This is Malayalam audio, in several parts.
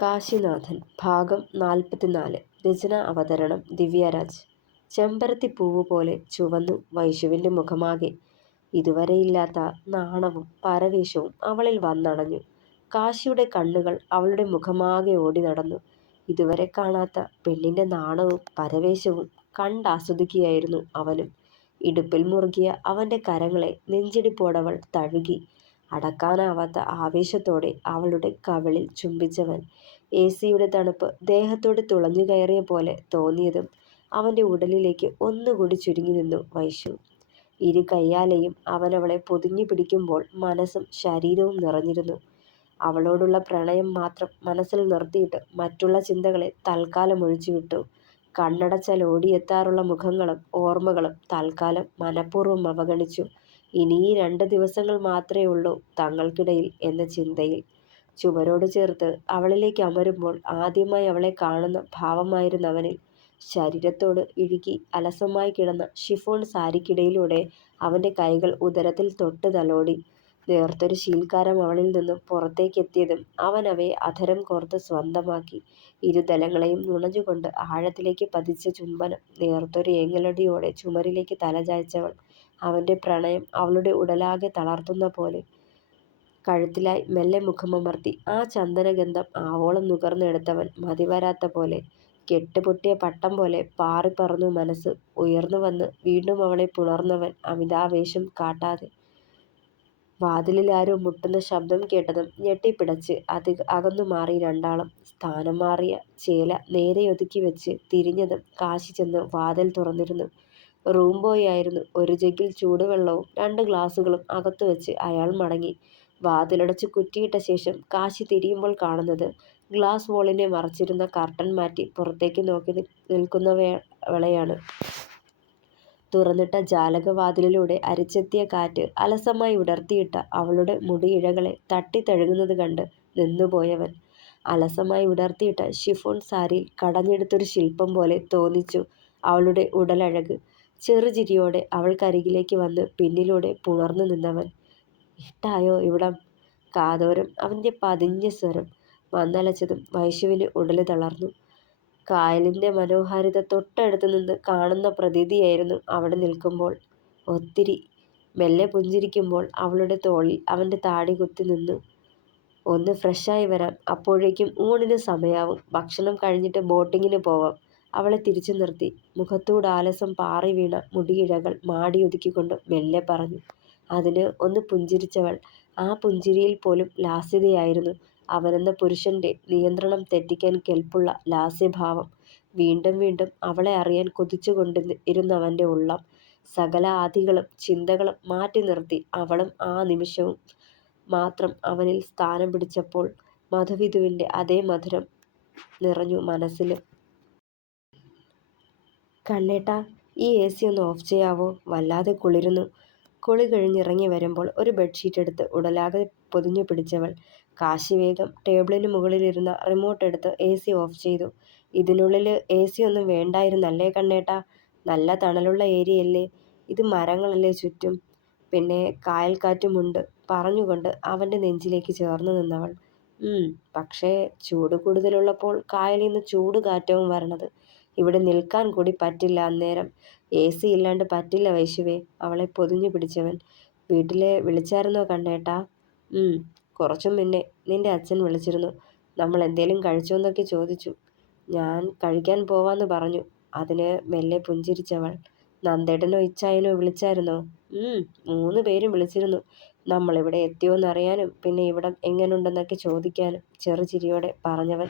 കാശിനാഥൻ ഭാഗം 44. രചന അവതരണം ദിവ്യരാജ്. ചെമ്പരത്തിപ്പൂവ് പോലെ ചുവന്നു വൈശുവിൻ്റെ മുഖമാകെ. ഇതുവരെയില്ലാത്ത നാണവും പരവേശവും അവളിൽ വന്നണഞ്ഞു. കാശിയുടെ കണ്ണുകൾ അവളുടെ മുഖമാകെ ഓടി നടന്നു. ഇതുവരെ കാണാത്ത പെണ്ണിൻ്റെ നാണവും പരവേശവും കണ്ടാസ്വദിക്കുകയായിരുന്നു അവനും. ഇടുപ്പിൽ മുറുകിയ അവൻ്റെ കരങ്ങളെ നെഞ്ചിടിപ്പോടവൾ തഴുകി. അടക്കാനാവാത്ത ആവേശത്തോടെ അവളുടെ കവിളിൽ ചുംബിച്ചവൻ. സിയുടെ തണുപ്പ് ദേഹത്തോട് തുളഞ്ഞു കയറിയ പോലെ തോന്നിയതും അവൻ്റെ ഉടലിലേക്ക് ഒന്നുകൂടി ചുരുങ്ങി നിന്നു വൈശു. ഇരു കയ്യാലെയും അവനവളെ പൊതിഞ്ഞു പിടിക്കുമ്പോൾ മനസ്സും ശരീരവും നിറഞ്ഞിരുന്നു. അവളോടുള്ള പ്രണയം മാത്രം മനസ്സിൽ നിർത്തിയിട്ട് മറ്റുള്ള ചിന്തകളെ തൽക്കാലം ഒഴിച്ചുവിട്ടു. കണ്ണടച്ചാൽ ഓടിയെത്താറുള്ള മുഖങ്ങളും ഓർമ്മകളും തൽക്കാലം മനഃപൂർവ്വം അവഗണിച്ചു. ഇനി ഈ 2 ദിവസങ്ങൾ മാത്രമേ ഉള്ളൂ തങ്ങൾക്കിടയിൽ എന്ന ചിന്തയിൽ. ചുമരോട് ചേർത്ത് അവളിലേക്ക് അമരുമ്പോൾ ആദ്യമായി അവളെ കാണുന്ന ഭാവമായിരുന്നവനിൽ. ശരീരത്തോട് ഇഴുകി അലസമായി കിടന്ന ഷിഫോൺ സാരിക്കിടയിലൂടെ അവൻ്റെ കൈകൾ ഉദരത്തിൽ തൊട്ട് തലോടി. നേർത്തൊരു ശീൽക്കാരം അവളിൽ നിന്നും പുറത്തേക്കെത്തിയതും അവൻ അവയെ അധരം കോർത്ത് സ്വന്തമാക്കി. ഇരുതലങ്ങളെയും നുണഞ്ഞുകൊണ്ട് ആഴത്തിലേക്ക് പതിച്ച ചുംബനം. നേർത്തൊരു ഏങ്ങലടിയോടെ ചുമരിലേക്ക് തലചായ്ച്ചവൾ. അവൻ്റെ പ്രണയം അവളുടെ ഉടലാകെ തളർത്തുന്ന പോലെ. കഴുത്തിലായി മെല്ലെ മുഖമമർത്തി ആ ചന്ദനഗന്ധം ആവോളം നുകർന്നെടുത്തവൻ മതിവരാത്ത പോലെ. കെട്ടുപൊട്ടിയ പട്ടം പോലെ പാറിപ്പറന്നു മനസ്സ്. ഉയർന്നു വന്ന് വീണ്ടും അവളെ പുണർന്നവൻ അമിതാവേശം കാട്ടാതെ. വാതിലിൽ ആരോ മുട്ടുന്ന ശബ്ദം കേട്ടതും ഞെട്ടിപ്പിടച്ച് അകന്നു മാറി രണ്ടാളും. സ്ഥാനം മാറിയ ചേല നേരെയൊതുക്കി വെച്ച് തിരിഞ്ഞതും കാശി ചെന്ന് വാതിൽ തുറന്നിരുന്നു. റൂം ബോയ് ആയിരുന്നു. ഒരു ജഗ്ഗിൽ ചൂടുവെള്ളവും 2 ഗ്ലാസുകളും അകത്തുവെച്ച് അയാൾ മടങ്ങി. വാതിലടച്ച് കുറ്റിയിട്ട ശേഷം കാശി തിരിയുമ്പോൾ കാണുന്നത് ഗ്ലാസ് വോളിനെ മറച്ചിരുന്ന കർട്ടൻ മാറ്റി പുറത്തേക്ക് നോക്കി നിൽക്കുന്നവളെയാണ്. തുറന്നിട്ട ജാലകവാതിലിലൂടെ അരിച്ചെത്തിയ കാറ്റ് അലസമായി വിടർത്തിയിട്ട അവളുടെ മുടിയിഴകളെ തട്ടിത്തഴുകുന്നത് കണ്ട് നിന്നുപോയവൻ. അലസമായി വിടർത്തിയിട്ട ഷിഫോൺ സാരിയിൽ കടഞ്ഞെടുത്തൊരു ശില്പം പോലെ തോന്നിച്ചു അവളുടെ ഉടലഴക്. ചെറുചിരിയോടെ അവൾക്കരികിലേക്ക് വന്ന് പിന്നിലൂടെ പുണർന്നു നിന്നവൻ. ഇഷ്ടായോ ഇവിടം? കാതോരം അവൻ്റെ പതിഞ്ഞ സ്വരം വന്നലച്ചതും വൈശുവിന് ഉടല് തളർന്നു. കായലിൻ്റെ മനോഹാരിത തൊട്ടടുത്ത് നിന്ന് കാണുന്ന പ്രതീതിയായിരുന്നു അവിടെ നിൽക്കുമ്പോൾ. ഒത്തിരി. മെല്ലെ പുഞ്ചിരിക്കുമ്പോൾ അവളുടെ തോളിൽ അവൻ്റെ താടി കുത്തി നിന്നു. ഒന്ന് ഫ്രഷായി വരാം, അപ്പോഴേക്കും ഊണിന് സമയാവും. ഭക്ഷണം കഴിഞ്ഞിട്ട് ബോട്ടിങ്ങിന് പോവാം. അവളെ തിരിച്ചു നിർത്തി. മുഖത്തൂടാലസം പാറി വീണ മുടിയിഴകൾ മാടിയൊതുക്കിക്കൊണ്ട് മെല്ലെ പറഞ്ഞു. അതിന് ഒന്ന് പുഞ്ചിരിച്ചവൾ. ആ പുഞ്ചിരിയിൽ പോലും ലാസ്യതയായിരുന്നു. അവനെന്ന പുരുഷൻ്റെ നിയന്ത്രണം തെറ്റിക്കാൻ കെൽപ്പുള്ള ലാസ്യഭാവം. വീണ്ടും വീണ്ടും അവളെ അറിയാൻ കൊതിച്ചുകൊണ്ട് ഇരുന്നവൻ്റെ ഉള്ളം. സകല ആധികളും ചിന്തകളും മാറ്റി നിർത്തി അവളും ആ നിമിഷവും മാത്രം അവനിൽ സ്ഥാനം പിടിച്ചപ്പോൾ മധുവിധുവിൻ്റെ അതേ മധുരം നിറഞ്ഞു മനസ്സിൽ. കണ്ണേട്ടാ, ഈ AC ഒന്ന് ഓഫ് ചെയ്യാവോ? വല്ലാതെ കുളിരുന്നു. കുളി കഴിഞ്ഞിറങ്ങി വരുമ്പോൾ ഒരു ബെഡ്ഷീറ്റ് എടുത്ത് ഉടലാകെ പൊതിഞ്ഞു പിടിച്ചവൾ. കാശി വേഗം ടേബിളിന് മുകളിലിരുന്ന റിമോട്ട് എടുത്ത് AC ഓഫ് ചെയ്തു. ഇതിനുള്ളിൽ AC ഒന്നും വേണ്ടായിരുന്നല്ലേ കണ്ണേട്ടാ? നല്ല തണലുള്ള ഏരിയയല്ലേ ഇത്, മരങ്ങളല്ലേ ചുറ്റും, പിന്നെ കായൽക്കാറ്റുമുണ്ട് പറഞ്ഞുകൊണ്ട് അവൻ്റെ നെഞ്ചിലേക്ക് ചേർന്ന് നിന്നവൾ. പക്ഷേ ചൂട് കൂടുതലുള്ളപ്പോൾ കായലിൽ നിന്ന് ചൂട് കാറ്റവും വരണത്. ഇവിടെ നിൽക്കാൻ കൂടി പറ്റില്ല അന്നേരം. AC ഇല്ലാണ്ട് പറ്റില്ല വൈശുവേ. അവളെ പൊതിഞ്ഞു പിടിച്ചവൻ. വീട്ടിലെ വിളിച്ചായിരുന്നോ കണ്ണേട്ടാ? കുറച്ചു മുന്നേ നിന്റെ അച്ഛൻ വിളിച്ചിരുന്നു. നമ്മൾ എന്തേലും കഴിച്ചോന്നൊക്കെ ചോദിച്ചു. ഞാൻ കഴിക്കാൻ പോവാന്ന് പറഞ്ഞു. അതിന് മെല്ലെ പുഞ്ചിരിച്ചവൾ. നന്ദേട്ടനോ ഇച്ചായനോ വിളിച്ചായിരുന്നോ? 3 പേരും വിളിച്ചിരുന്നു. നമ്മളിവിടെ എത്തിയോന്നറിയാനും പിന്നെ ഇവിടം എങ്ങനുണ്ടെന്നൊക്കെ ചോദിക്കാനും ചെറുചിരിയോടെ പറഞ്ഞവൻ.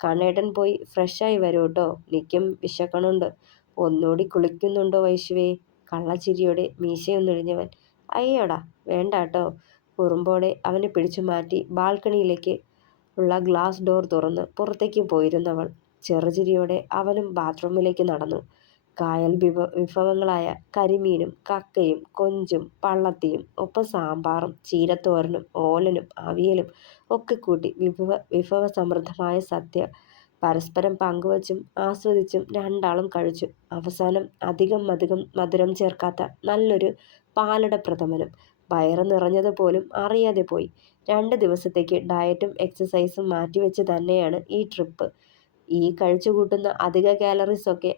കണ്ണേട്ടൻ പോയി ഫ്രഷായി വരൂട്ടോ, നിക്കും വിശക്കണുണ്ട്. ഒന്നൂടി കുളിക്കുന്നുണ്ടോ വൈശുവേ? കള്ളച്ചിരിയോടെ മീശയൊന്നിഴിഞ്ഞവൻ. അയ്യോടാ വേണ്ടാട്ടോ. കുറുമ്പോടെ അവനെ പിടിച്ചു മാറ്റി ബാൽക്കണിയിലേക്ക് ഉള്ള ഗ്ലാസ് ഡോർ തുറന്ന് പുറത്തേക്ക് പോയിരുന്നവൾ. ചെറുചിരിയോടെ അവനും ബാത്റൂമിലേക്ക് നടന്നു. കായൽ വിഭവങ്ങളായ കരിമീനും കക്കയും കൊഞ്ചും പള്ളത്തിയും ഒപ്പം സാമ്പാറും ചീരത്തോരനും ഓലനും അവിയലും ഒക്കെ കൂട്ടി വിഭവസമൃദ്ധമായ സദ്യ പരസ്പരം പങ്കുവച്ചും ആസ്വദിച്ചും രണ്ടാളും കഴിച്ചു. അവസാനം അധികം മധുരം ചേർക്കാത്ത നല്ലൊരു പാലട പ്രഥമനും വയറ് നിറഞ്ഞത് പോലും അറിയാതെ പോയി. 2 ദിവസത്തേക്ക് ഡയറ്റും എക്സസൈസും മാറ്റിവെച്ച് തന്നെയാണ് ഈ ട്രിപ്പ്. ഈ കഴിച്ചുകൂട്ടുന്ന അധിക കാലറീസൊക്കെ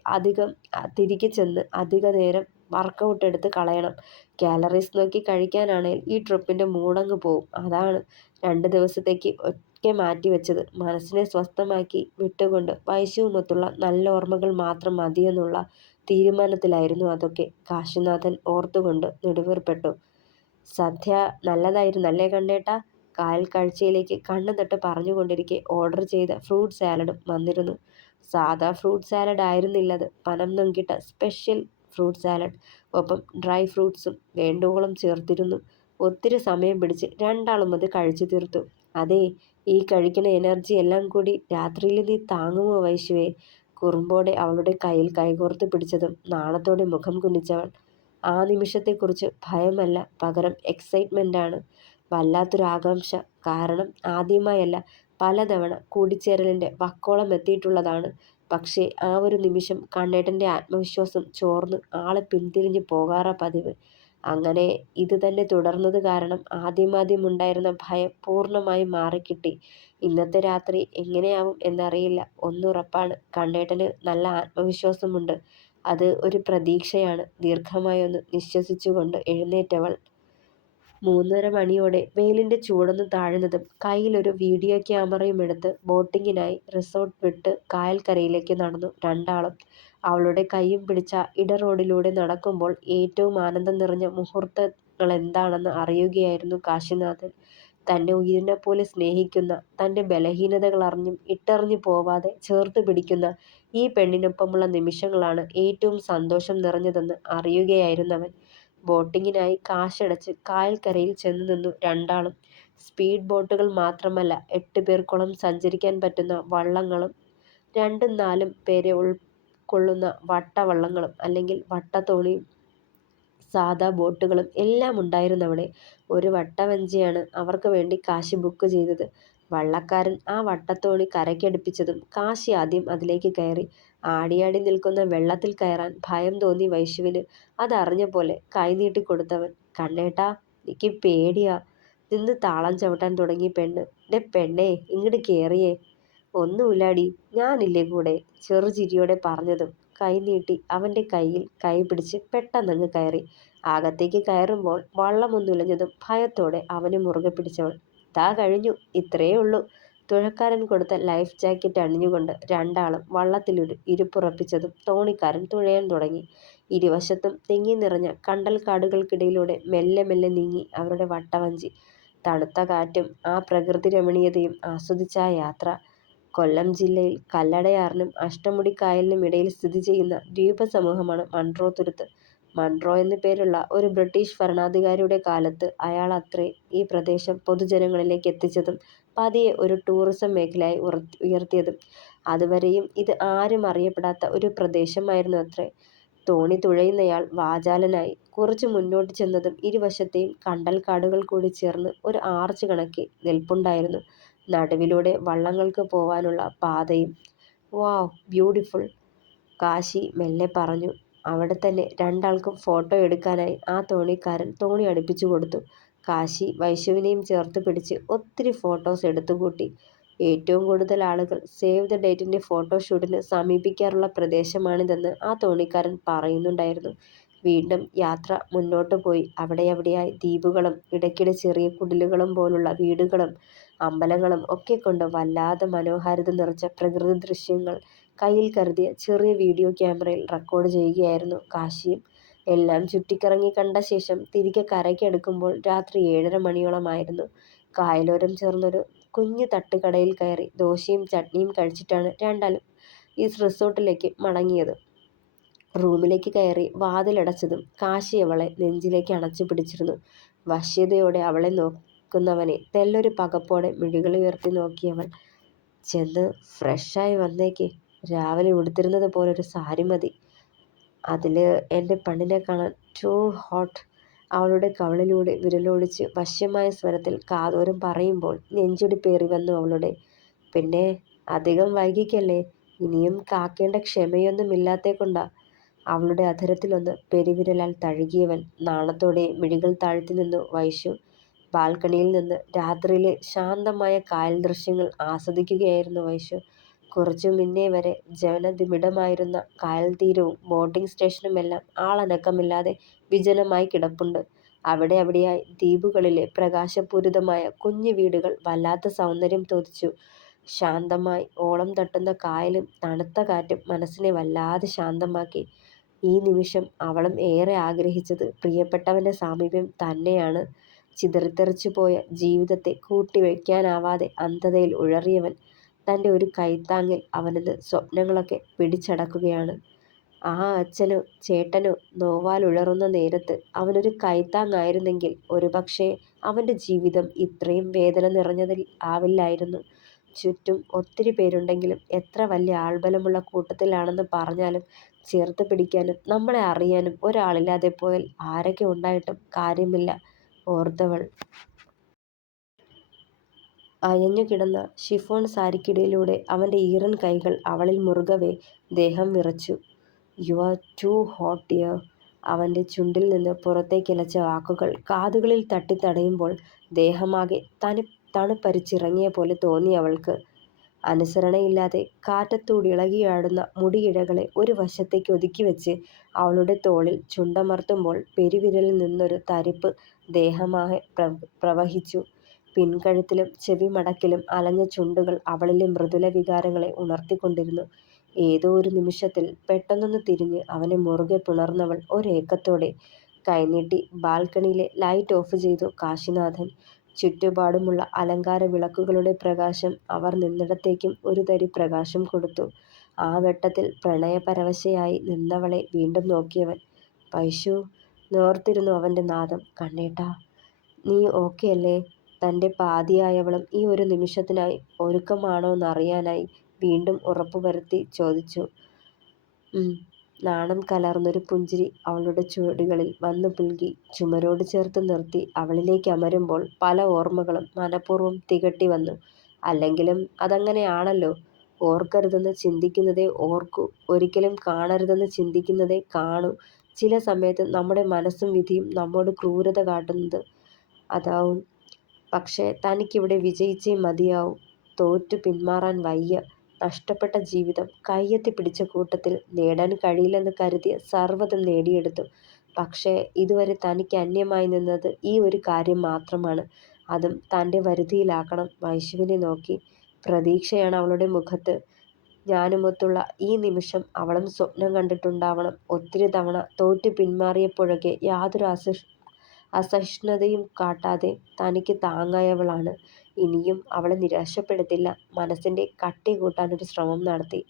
തിരികെ ചെന്ന് അധിക നേരം വർക്കൗട്ട് എടുത്ത് കളയണം. കാലറീസ് നോക്കി കഴിക്കാനാണേൽ ഈ ട്രിപ്പിൻ്റെ മൂടങ്ങ് പോവും. അതാണ് 2 ദിവസത്തേക്ക് ഒക്കെ മാറ്റിവെച്ചത്. മനസ്സിനെ സ്വസ്ഥമാക്കി വിട്ടുകൊണ്ട് വൈശുവുമൊത്തുള്ള നല്ല ഓർമ്മകൾ മാത്രം മതിയെന്നുള്ള തീരുമാനത്തിലായിരുന്നു അതൊക്കെ. കാശിനാഥൻ ഓർത്തുകൊണ്ട് നെടുവീർപ്പെട്ടു. സദ്യ നല്ലതായിരുന്നല്ലേ കണ്ടേട്ടാ? കായൽ കാഴ്ചയിലേക്ക് കണ്ണു നട്ട് പറഞ്ഞുകൊണ്ടിരിക്കെ ഓർഡർ ചെയ്ത ഫ്രൂട്ട് സാലഡും വന്നിരുന്നു. സാധാ ഫ്രൂട്ട് സാലഡ് ആയിരുന്നില്ലത്. പനം നൊങ്കിട്ട സ്പെഷ്യൽ ഫ്രൂട്ട് സാലഡ്. ഒപ്പം ഡ്രൈ ഫ്രൂട്ട്സും വേണ്ടുവോളം ചേർത്തിരുന്നു. ഒത്തിരി സമയം പിടിച്ച് രണ്ടാളും അത് കഴിച്ചു തീർത്തു. അതേ, ഈ കഴിക്കണ എനർജി എല്ലാം കൂടി രാത്രിയിൽ നീ താങ്ങുമോ വൈശുവേ? കുറുമ്പോടെ അവളുടെ കയ്യിൽ കൈകോർത്ത് പിടിച്ചതും നാണത്തോടെ മുഖം കുനിച്ചവൾ. ആ നിമിഷത്തെക്കുറിച്ച് ഭയമല്ല, പകരം എക്സൈറ്റ്മെൻ്റാണ്. വല്ലാത്തൊരു ആകാംക്ഷ. കാരണം ആദ്യമായല്ല, പലതവണ കൂടിച്ചേരലിൻ്റെ വക്കോളം എത്തിയിട്ടുള്ളതാണ്. പക്ഷേ ആ ഒരു നിമിഷം കണ്ണേട്ടൻ്റെ ആത്മവിശ്വാസം ചോർന്ന് ആള് പിന്തിരിഞ്ഞ് പോകാറാ പതിവ്. അങ്ങനെ ഇത് തന്നെ തുടർന്നത് കാരണം ആദ്യമാദ്യമുണ്ടായിരുന്ന ഭയം പൂർണ്ണമായും മാറിക്കിട്ടി. ഇന്നത്തെ രാത്രി എങ്ങനെയാവും എന്നറിയില്ല. ഒന്നുറപ്പാണ്, കണ്ണേട്ടന് നല്ല ആത്മവിശ്വാസമുണ്ട്. അത് ഒരു പ്രതീക്ഷയാണ്. ദീർഘമായൊന്ന് നിശ്വസിച്ചുകൊണ്ട് എഴുന്നേറ്റവൾ 3:30 മണിയോടെ വെയിലിൻ്റെ ചൂടൊന്ന് താഴുന്നതും കയ്യിലൊരു വീഡിയോ ക്യാമറയുമെടുത്ത് ബോട്ടിങ്ങിനായി റിസോർട്ട് വിട്ട് കായൽക്കരയിലേക്ക് നടന്നു രണ്ടാളും. അവളുടെ കൈയും പിടിച്ച ഇടറോഡിലൂടെ നടക്കുമ്പോൾ ഏറ്റവും ആനന്ദം നിറഞ്ഞ മുഹൂർത്തങ്ങളെന്താണെന്ന് അറിയുകയായിരുന്നു കാശിനാഥൻ. തന്നെ ഉയിരിനെപ്പോലെ സ്നേഹിക്കുന്ന, തൻ്റെ ബലഹീനതകളറിഞ്ഞും ഇട്ടെറിഞ്ഞു പോവാതെ ചേർത്ത് പിടിക്കുന്ന ഈ പെണ്ണിനൊപ്പമുള്ള നിമിഷങ്ങളാണ് ഏറ്റവും സന്തോഷം നിറഞ്ഞതെന്ന് അറിയുകയായിരുന്നവൻ. ബോട്ടിങ്ങിനായി കാശടച്ച് കായൽക്കരയിൽ ചെന്നു നിന്നു രണ്ടാളും. സ്പീഡ് ബോട്ടുകൾ മാത്രമല്ല, 8 പേർക്കോളം സഞ്ചരിക്കാൻ പറ്റുന്ന വള്ളങ്ങളും 2ഉം 4ഉം പേരെ ഉൾക്കൊള്ളുന്ന വട്ടവള്ളങ്ങളും അല്ലെങ്കിൽ വട്ടത്തോണിയും സാധാ ബോട്ടുകളും എല്ലാം ഉണ്ടായിരുന്നവിടെ. ഒരു വട്ടവഞ്ചിയാണ് അവർക്ക് വേണ്ടി കാശി ബുക്ക് ചെയ്തത്. വള്ളക്കാരൻ ആ വട്ടത്തോണി കരയ്ക്കടുപ്പിച്ചതും കാശി ആദ്യം അതിലേക്ക് കയറി. ആടിയാടി നിൽക്കുന്ന വെള്ളത്തിൽ കയറാൻ ഭയം തോന്നി വൈശുവിന്. അതറിഞ്ഞ പോലെ കൈ നീട്ടിക്കൊടുത്തവൻ. കണ്ണേട്ടാ, എനിക്ക് പേടിയാ. നിന്ന് താളം ചവിട്ടാൻ തുടങ്ങി പെണ്ണ്. ഡെ പെണ്ണേ, ഇങ്ങോട്ട് കേറിയേ. ഒന്നുമില്ലാടി, ഞാനില്ലേ കൂടെ, ചെറുചിരിയോടെ പറഞ്ഞതും കൈ നീട്ടി അവൻ്റെ കയ്യിൽ കൈ പിടിച്ച് പെട്ടെന്നങ്ങ് കയറി. അകത്തേക്ക് കയറുമ്പോൾ വള്ളമൊന്നുലഞ്ഞതും ഭയത്തോടെ അവനെ മുറുകെ പിടിച്ചവൾ. ദാ കഴിഞ്ഞു, ഇത്രയേ ഉള്ളൂ. തുഴക്കാരൻ കൊടുത്ത ലൈഫ് ജാക്കറ്റ് അണിഞ്ഞുകൊണ്ട് രണ്ടാളും വള്ളത്തിൽ ഇരിപ്പുറപ്പിച്ചതും തോണിക്കാരൻ തുഴയാൻ തുടങ്ങി. ഇരുവശത്തും തിങ്ങി നിറഞ്ഞ കണ്ടൽക്കാടുകൾക്കിടയിലൂടെ മെല്ലെ മെല്ലെ നീങ്ങി അവരുടെ വട്ടവഞ്ചി. തണുത്ത കാറ്റും ആ പ്രകൃതി രമണീയതയും ആസ്വദിച്ച യാത്ര. കൊല്ലം ജില്ലയിൽ കല്ലടയാറിനും അഷ്ടമുടിക്കായലിനും ഇടയിൽ സ്ഥിതി ചെയ്യുന്ന ദ്വീപ സമൂഹമാണ് മൺട്രോ തുരുത്ത്. മൺട്രോ എന്നു പേരുള്ള ഒരു ബ്രിട്ടീഷ് ഭരണാധികാരിയുടെ കാലത്ത് അയാളത്രേ ഈ പ്രദേശം പൊതുജനങ്ങളിലേക്ക് എത്തിച്ചതും പതിയെ ഒരു ടൂറിസം മേഖലയായി ഉയർത്തിയതും. അതുവരെയും ഇത് ആരും അറിയപ്പെടാത്ത ഒരു പ്രദേശമായിരുന്നു അത്രേ. തോണി തുഴയുന്നയാൾ വാചാലനായി. കുറച്ചു മുന്നോട്ട് ചെന്നതും ഇരുവശത്തെയും കണ്ടൽക്കാടുകൾ കൂടി ചേർന്ന് ഒരു ആർച്ച് കണക്കെ നിൽപ്പുണ്ടായിരുന്നു. നടുവിലൂടെ വള്ളങ്ങൾക്ക് പോവാനുള്ള പാതയും. വാവ്, ബ്യൂട്ടിഫുൾ, കാശി മെല്ലെ പറഞ്ഞു. അവിടെ തന്നെ രണ്ടാൾക്കും ഫോട്ടോ എടുക്കാനായി ആ തോണിക്കാരൻ തോണി അടുപ്പിച്ചു കൊടുത്തു. കാശി വൈശുവിനെയും ചേർത്ത് പിടിച്ച് ഒത്തിരി ഫോട്ടോസ് എടുത്തുകൂട്ടി. ഏറ്റവും കൂടുതൽ ആളുകൾ സേവ് ദ ഡേറ്റിൻ്റെ ഫോട്ടോഷൂട്ടിന് സമീപിക്കാറുള്ള പ്രദേശമാണിതെന്ന് ആ തോണിക്കാരൻ പറയുന്നുണ്ടായിരുന്നു. വീണ്ടും യാത്ര മുന്നോട്ട് പോയി. അവിടെയായി ദ്വീപുകളും ഇടയ്ക്കിടെ ചെറിയ കുടിലുകളും പോലുള്ള വീടുകളും അമ്പലങ്ങളും ഒക്കെ കൊണ്ട് വല്ലാതെ മനോഹാരിത നിറച്ച പ്രകൃതി ദൃശ്യങ്ങൾ കയ്യിൽ കരുതിയ ചെറിയ വീഡിയോ ക്യാമറയിൽ റെക്കോർഡ് ചെയ്യുകയായിരുന്നു കാശിയും. എല്ലാം ചുറ്റിക്കറങ്ങി കണ്ട ശേഷം തിരികെ കരയ്ക്കടുക്കുമ്പോൾ രാത്രി 7:30 മണിയോളമായിരുന്നു. കായലോരം ചേർന്നൊരു കുഞ്ഞു തട്ടുകടയിൽ കയറി ദോശയും ചട്നിയും കഴിച്ചിട്ടാണ് രണ്ടാളും ഈ റിസോർട്ടിലേക്ക് മടങ്ങിയത്. റൂമിലേക്ക് കയറി വാതിലടച്ചതും കാശി അവളെ നെഞ്ചിലേക്ക് അണച്ചു പിടിച്ചിരുന്നു. വശ്യതയോടെ അവളെ നോക്കുന്നവനെ തെല്ലൊരു പകപ്പോടെ മിഴികളുയർത്തി നോക്കിയവൾ. ചെന്ന് ഫ്രഷായി വന്നേക്ക്. രാവിലെ ഉടുത്തിരുന്നത് പോലൊരു സാരി മതി. അതിൽ എൻ്റെ പെണ്ണിനെ കാണാൻ ടൂ ഹോട്ട്. അവളുടെ കവിളിലൂടെ വിരലോടിച്ച് വശ്യമായ സ്വരത്തിൽ കാതോരം പറയുമ്പോൾ നെഞ്ചിടിപ്പേറി വന്നു അവളുടെ. പിന്നെ അധികം വൈകിക്കല്ലേ, ഇനിയും കാക്കേണ്ട ക്ഷമയൊന്നും ഇല്ലാത്തേ കൊണ്ടാ. അവളുടെ അധരത്തിലൊന്ന് പെരുവിരലാൽ തഴുകിയവൻ നാണത്തോടെ മിഴികൾ താഴ്ത്തി നിന്നു വൈശു. ബാൽക്കണിയിൽ നിന്ന് രാത്രിയിലെ ശാന്തമായ കായൽ ദൃശ്യങ്ങൾ ആസ്വദിക്കുകയായിരുന്നു വൈശു. കുറച്ചു മുന്നേ വരെ ജനനിബിഡമായിരുന്ന കായൽ തീരവും ബോട്ടിംഗ് സ്റ്റേഷനുമെല്ലാം ആളനക്കമില്ലാതെ വിജനമായി കിടപ്പുണ്ട്. അവിടെയായി ദ്വീപുകളിലെ പ്രകാശപൂരിതമായ കുഞ്ഞു വീടുകൾ വല്ലാത്ത സൗന്ദര്യം തോന്നിച്ചു. ശാന്തമായി ഓളം തട്ടുന്ന കായലും തണുത്ത കാറ്റും മനസ്സിനെ വല്ലാതെ ശാന്തമാക്കി. ഈ നിമിഷം അവളും ഏറെ ആഗ്രഹിച്ചത് പ്രിയപ്പെട്ടവന്റെ സാമീപ്യം തന്നെയാണ്. ചിതറിത്തെറിച്ചുപോയ ജീവിതത്തെ കൂട്ടിവയ്ക്കാനാവാതെ അന്ധതയിൽ ഉഴറിയവൻ തൻ്റെ ഒരു കൈത്താങ്ങിൽ അവനത് സ്വപ്നങ്ങളൊക്കെ പിടിച്ചടക്കുകയാണ്. ആ അച്ഛനോ ചേട്ടനോ നോവാലുഴറുന്ന നേരത്ത് അവനൊരു കൈത്താങ്ങായിരുന്നെങ്കിൽ ഒരുപക്ഷേ അവൻ്റെ ജീവിതം ഇത്രയും വേദന നിറഞ്ഞതിൽ ആവില്ലായിരുന്നു. ചുറ്റും ഒത്തിരി പേരുണ്ടെങ്കിലും എത്ര വലിയ ആൾബലമുള്ള കൂട്ടത്തിലാണെന്ന് പറഞ്ഞാലും ചേർത്ത് പിടിക്കാനും നമ്മളെ അറിയാനും ഒരാളില്ലാതെ പോയാൽ ആരൊക്കെ ഉണ്ടായിട്ടും കാര്യമില്ല ഓർത്തവൾ. അയഞ്ഞുകിടന്ന ഷിഫോൺ സാരിക്കിടയിലൂടെ അവൻ്റെ ഈറൻ കൈകൾ അവളിൽ മുറുകവേ ദേഹം വിറച്ചു. You are too hot dear. അവൻ്റെ ചുണ്ടിൽ നിന്ന് പുറത്തേക്കിലച്ച വാക്കുകൾ കാതുകളിൽ തട്ടിത്തടയുമ്പോൾ ദേഹമാകെ തണുപ്പരിച്ചിറങ്ങിയ പോലെ തോന്നി അവൾക്ക്. അനുസരണയില്ലാതെ കാറ്റത്തൂടിളകിയാടുന്ന മുടിയിഴകളെ ഒരു വശത്തേക്ക് ഒതുക്കിവെച്ച് അവളുടെ തോളിൽ ചുണ്ടമർത്തുമ്പോൾ പെരുവിരലിൽ നിന്നൊരു തരിപ്പ് ദേഹമാകെ പ്രവഹിച്ചു. പിൻകഴുത്തിലും ചെവിമടക്കിലും അലഞ്ഞ ചുണ്ടുകൾ അവളിലെ മൃദുല വികാരങ്ങളെ ഉണർത്തിക്കൊണ്ടിരുന്നു. ഏതോ ഒരു നിമിഷത്തിൽ പെട്ടെന്നൊന്ന് തിരിഞ്ഞ് അവനെ മുറുകെ പുണർന്നവൾ ഒരേക്കത്തോടെ കൈനീട്ടി ബാൽക്കണിയിലെ ലൈറ്റ് ഓഫ് ചെയ്തു കാശിനാഥൻ. ചുറ്റുപാടുമുള്ള അലങ്കാര വിളക്കുകളുടെ പ്രകാശം അവർ നിന്നിടത്തേക്കും ഒരു തരി പ്രകാശം കൊടുത്തു. ആ വെട്ടത്തിൽ പ്രണയപരവശയായി നിന്നവളെ വീണ്ടും നോക്കിയവൻ. വൈശു, നോർത്തിരുന്നു അവൻ്റെ നാദം. കണ്ണേട്ടാ, നീ ഓക്കെ അല്ലേ? തൻ്റെ പാതിയായവളും ഈ ഒരു നിമിഷത്തിനായി ഒരുക്കമാണോന്നറിയാനായി വീണ്ടും ഉറപ്പുവരുത്തി ചോദിച്ചു. നാണം കലർന്നൊരു പുഞ്ചിരി അവളുടെ ചുവടുകളിൽ വന്നു പുൽകി ചുമരോട് ചേർത്ത് നിർത്തി അവളിലേക്ക് അമരുമ്പോൾ പല ഓർമ്മകളും മനഃപൂർവ്വം തികട്ടി വന്നു. അല്ലെങ്കിലും അതങ്ങനെയാണല്ലോ. ഓർക്കരുതെന്ന് ചിന്തിക്കുന്നതേ ഓർക്കൂ, ഒരിക്കലും കാണരുതെന്ന് ചിന്തിക്കുന്നതേ കാണൂ. ചില സമയത്ത് നമ്മുടെ മനസ്സും വിധിയും നമ്മോട് ക്രൂരത കാട്ടുന്നത് അതാവും. പക്ഷേ തനിക്കിവിടെ വിജയിച്ചേ മതിയാവൂ. തോറ്റു പിന്മാറാൻ വയ്യ. നഷ്ടപ്പെട്ട ജീവിതം കയ്യെത്തി പിടിച്ച കൂട്ടത്തിൽ നേടാൻ കഴിയില്ലെന്ന് കരുതിയ സർവ്വതും നേടിയെടുത്തു. പക്ഷേ ഇതുവരെ തനിക്ക് അന്യമായി നിന്നത് ഈ ഒരു കാര്യം മാത്രമാണ്. അതും തൻ്റെ വരുതിയിലാക്കണം. വൈശുവിനെ നോക്കി. പ്രതീക്ഷയാണ് അവളുടെ മുഖത്ത്. ഞാനുമൊത്തുള്ള ഈ നിമിഷം അവളും സ്വപ്നം കണ്ടിട്ടുണ്ടാവണം. ഒത്തിരി തവണ തോറ്റു പിന്മാറിയപ്പോഴൊക്കെ യാതൊരു അസഹിഷ്ണുതയും കാട്ടാതെ തനിക്ക് താങ്ങായവളാണ്. ഇനിയും അവളെ നിരാശപ്പെടുത്തില്ല. മനസ്സിൻ്റെ കട്ടി കൂട്ടാനൊരു ശ്രമം നടത്തി.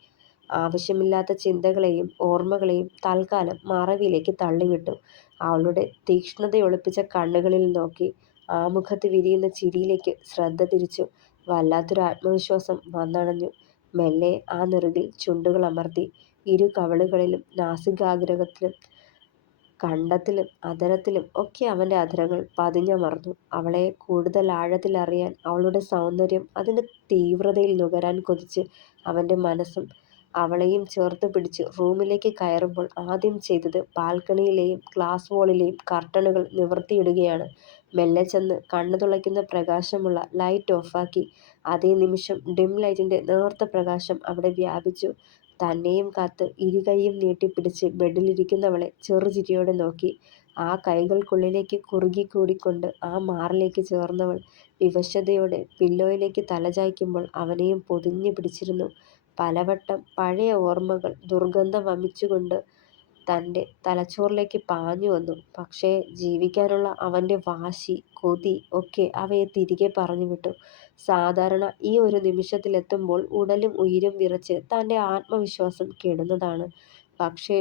ആവശ്യമില്ലാത്ത ചിന്തകളെയും ഓർമ്മകളെയും തൽക്കാലം മറവിയിലേക്ക് തള്ളിവിട്ടു. അവളുടെ തീക്ഷ്ണതയൊളിപ്പിച്ച കണ്ണുകളിൽ നോക്കി. ആ മുഖത്ത് വിരിയുന്ന ചിരിയിലേക്ക് ശ്രദ്ധ തിരിച്ചു. വല്ലാത്തൊരു ആത്മവിശ്വാസം വന്നണഞ്ഞു. മെല്ലെ ആ നെറുകിൽ ചുണ്ടുകൾ അമർത്തി. ഇരു കവിളുകളിലും നാസികാഗ്രത്തിലും കണ്ടത്തിലും അധരത്തിലും ഒക്കെ അവൻ്റെ അധരങ്ങൾ പതിഞ്ഞമർന്നു. അവളെ കൂടുതൽ ആഴത്തിലറിയാൻ, അവളുടെ സൗന്ദര്യം അതിൻ്റെ തീവ്രതയിൽ നുകരാൻ കൊതിച്ച് അവൻ്റെ മനസ്സും അവളെയും ചേർത്ത് പിടിച്ച് റൂമിലേക്ക് കയറുമ്പോൾ ആദ്യം ചെയ്തത് ബാൽക്കണിയിലെയും ഗ്ലാസ് വോളിലെയും കർട്ടനുകൾ നിവർത്തിയിടുകയാണ്. മെല്ലെ ചെന്ന് കണ്ണു തുളയ്ക്കുന്ന പ്രകാശമുള്ള ലൈറ്റ് ഓഫാക്കി. അതേ നിമിഷം ഡിം ലൈറ്റിൻ്റെ നേർത്ത പ്രകാശം അവിടെ വ്യാപിച്ചു. തന്നെയും കാത്ത് ഇരുകൈയും നീട്ടിപ്പിടിച്ച് ബെഡിലിരിക്കുന്നവളെ ചെറുചിരിയോടെ നോക്കി. ആ കൈകൾക്കുള്ളിലേക്ക് കുറുകിക്കൂടിക്കൊണ്ട് ആ മാറിലേക്ക് ചേർന്നവൾ വിവശതയോടെ പില്ലോയിലേക്ക് തലചായ്ക്കുമ്പോൾ അവനെയും പൊതിഞ്ഞു പിടിച്ചിരുന്നു. പലവട്ടം പഴയ ഓർമ്മകൾ ദുർഗന്ധം വമിച്ചുകൊണ്ട് തൻ്റെ തലച്ചോറിലേക്ക് പാഞ്ഞു വന്നു. പക്ഷേ ജീവിക്കാനുള്ള അവൻ്റെ വാശി, കൊതി ഒക്കെ അവയെ തിരികെ പറഞ്ഞുവിട്ടു. സാധാരണ ഈ ഒരു നിമിഷത്തിലെത്തുമ്പോൾ ഉടലും ഉയിരും വിറച്ച് തൻ്റെ ആത്മവിശ്വാസം കെടുന്നതാണ്. പക്ഷേ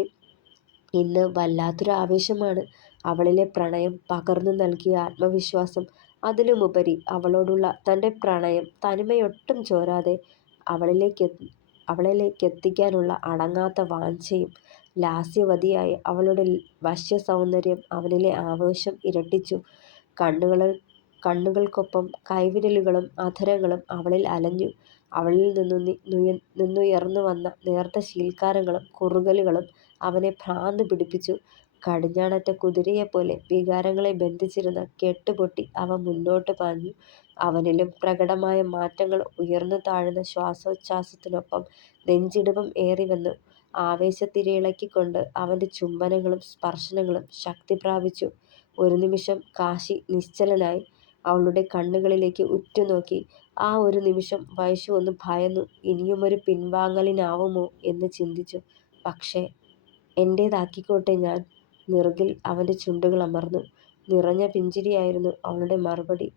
ഇന്ന് വല്ലാത്തൊരു ആവേശമാണ്. അവളിലെ പ്രണയം പകർന്നു നൽകിയ ആത്മവിശ്വാസം. അതിലുമുപരി അവളോടുള്ള തൻ്റെ പ്രണയം തനിമയൊട്ടും ചോരാതെ അവളിലേക്കെത്തിക്കാനുള്ള അടങ്ങാത്ത വാഞ്ഛയും. ലാസ്യവതിയായ അവളുടെ വശ്യസൗന്ദര്യം അവനിലെ ആവേശം ഇരട്ടിച്ചു. കണ്ണുകൾക്കൊപ്പം കൈവിരലുകളും അധരങ്ങളും അവളിൽ അലഞ്ഞു. അവളിൽ നിന്നുയർന്നു വന്ന നേർത്ത ശീൽക്കാരങ്ങളും കുറുകലുകളും അവനെ ഭ്രാന്ത് പിടിപ്പിച്ചു. കടിഞ്ഞാണറ്റ കുതിരയെപ്പോലെ വികാരങ്ങളെ ബന്ധിച്ചിരുന്ന കെട്ടുപൊട്ടി അവ മുന്നോട്ട് പാഞ്ഞു. അവനിലും പ്രകടമായ മാറ്റങ്ങൾ. ഉയർന്നു താഴുന്ന ശ്വാസോച്ഛ്വാസത്തിനൊപ്പം നെഞ്ചിടിവും ഏറിവന്നു. ആവേശത്തിരയിളക്കിക്കൊണ്ട് അവൻ്റെ ചുംബനങ്ങളും സ്പർശനങ്ങളും ശക്തി പ്രാപിച്ചു. ഒരു നിമിഷം കാശി നിശ്ചലനായി അവളുടെ കണ്ണുകളിലേക്ക് ഉറ്റുനോക്കി. ആ ഒരു നിമിഷം വൈശു ഒന്ന് ഭയന്നു. ഇനിയുമൊരു പിൻവാങ്ങലിനാവുമോ എന്ന് ചിന്തിച്ചു. പക്ഷേ എൻ്റേതാക്കിക്കോട്ടെ ഞാൻ. നിറുകിൽ അവൻ്റെ ചുണ്ടുകൾ അമർന്നു. നിറഞ്ഞ പുഞ്ചിരിയായിരുന്നു അവളുടെ മറുപടി.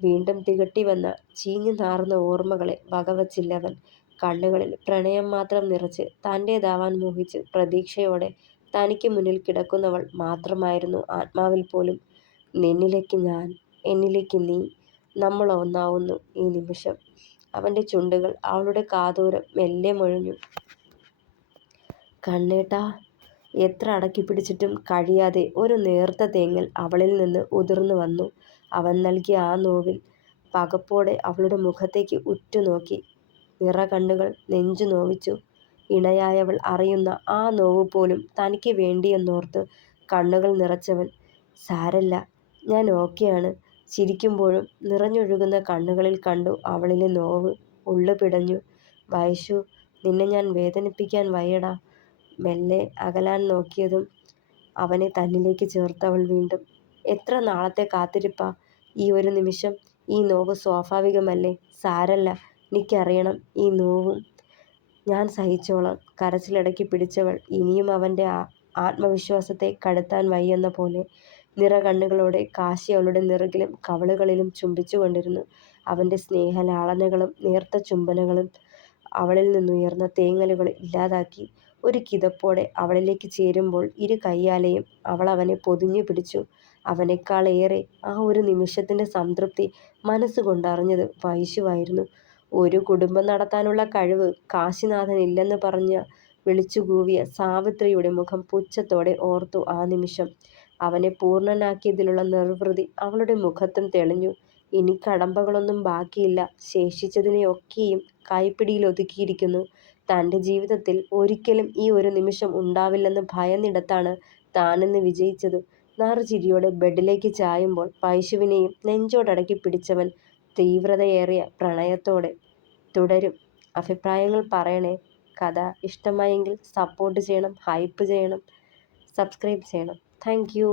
വീണ്ടും തികട്ടിവന്ന ചീഞ്ഞു നാറുന്ന ഓർമ്മകളെ വകവച്ചില്ലവൻ. കണ്ണുകളിൽ പ്രണയം മാത്രം നിറച്ച് തൻ്റേതാവാൻ മോഹിച്ച് പ്രതീക്ഷയോടെ തനിക്ക് മുന്നിൽ കിടക്കുന്നവൾ മാത്രമായിരുന്നു ആത്മാവിൽ പോലും. നിന്നിലേക്ക് ഞാൻ, എന്നിലേക്ക് നീ, നമ്മൾ ഒന്നാവുന്നു ഈ നിമിഷം. അവൻ്റെ ചുണ്ടുകൾ അവളുടെ കാതോരം മെല്ലെ മൊഴിഞ്ഞു. കണ്ണേട്ടാ. എത്ര അടക്കിപ്പിടിച്ചിട്ടും കഴിയാതെ ഒരു നേർത്ത തേങ്ങൽ അവളിൽ നിന്ന് ഉതിർന്നു വന്നു. അവൻ നൽകിയ ആ നോവിൽ പകപ്പോടെ അവളുടെ മുഖത്തേക്ക് ഉറ്റുനോക്കി. നിറകണ്ണുകൾ നെഞ്ചു നോവിച്ചു. ഇണയായവൾ അറിയുന്ന ആ നോവ് പോലും തനിക്ക് വേണ്ടിയെന്നോർത്ത് കണ്ണുകൾ നിറച്ചവൻ. സാരല്ല, ഞാൻ ഓക്കെയാണ്. ചിരിക്കുമ്പോഴും നിറഞ്ഞൊഴുകുന്ന കണ്ണുകളിൽ കണ്ടു അവളിലെ നോവ്. ഉള്ളു പിടഞ്ഞു. വൈശു, നിന്നെ ഞാൻ വേദനിപ്പിക്കാൻ വയ്യടാ. മെല്ലെ അകലാൻ നോക്കിയതും അവനെ തന്നിലേക്ക് ചേർത്തവൾ വീണ്ടും. എത്ര നാളത്തെ കാത്തിരിപ്പാ ഈ ഒരു നിമിഷം. ഈ നോവ് സ്വാഭാവികമല്ലേ. സാരല്ല, എനിക്കറിയണം ഈ നോവും ഞാൻ സഹിച്ചോളാം. കരച്ചിലടക്കി പിടിച്ചവൾ ഇനിയും അവൻ്റെ ആത്മവിശ്വാസത്തെ കടത്താൻ വയ്യെന്ന പോലെ നിറകണ്ണുകളോടെ കാശി അവളുടെ നെറുകിലും കവളുകളിലും ചുംബിച്ചുകൊണ്ടിരുന്നു. അവൻ്റെ സ്നേഹലാളനകളും നേർത്ത ചുംബനങ്ങളും അവളിൽ നിന്നുയർന്ന തേങ്ങലുകൾ ഇല്ലാതാക്കി. ഒരു കിതപ്പോടെ അവളിലേക്ക് ചേരുമ്പോൾ ഇരു കയ്യാലെയും അവൾ അവനെ പൊതിഞ്ഞു പിടിച്ചു. അവനേക്കാളേറെ ആ ഒരു നിമിഷത്തിൻ്റെ സംതൃപ്തി മനസ്സുകൊണ്ടറിഞ്ഞത് വൈശുവായിരുന്നു. ഒരു കുടുംബം നടത്താനുള്ള കഴിവ് കാശിനാഥനില്ലെന്ന് പറഞ്ഞ് വിളിച്ചുകൂവിയ സാവിത്രിയുടെ മുഖം പുച്ഛത്തോടെ ഓർത്തു ആ നിമിഷം. അവനെ പൂർണ്ണനാക്കിയതിലുള്ള നിർവൃതി അവളുടെ മുഖത്തും തെളിഞ്ഞു. ഇനി കടമ്പകളൊന്നും ബാക്കിയില്ല. ശേഷിച്ചതിനെയൊക്കെയും കൈപ്പിടിയിൽ ഒതുക്കിയിരിക്കുന്നു. തൻ്റെ ജീവിതത്തിൽ ഒരിക്കലും ഈ ഒരു നിമിഷം ഉണ്ടാവില്ലെന്ന് ഭയന്നിടത്താണ് താനിന്ന് വിജയിച്ചത്. നറുചിരിയോടെ ബെഡിലേക്ക് ചായുമ്പോൾ വൈശുവിനെയും നെഞ്ചോടടക്കി പിടിച്ചവൻ തീവ്രതയേറിയ പ്രണയത്തോടെ. തുടരും. അഭിപ്രായങ്ങൾ പറയണേ. കഥ ഇഷ്ടമായെങ്കിൽ സപ്പോർട്ട് ചെയ്യണം, ഹൈപ്പ് ചെയ്യണം, സബ്സ്ക്രൈബ് ചെയ്യണം. Thank you.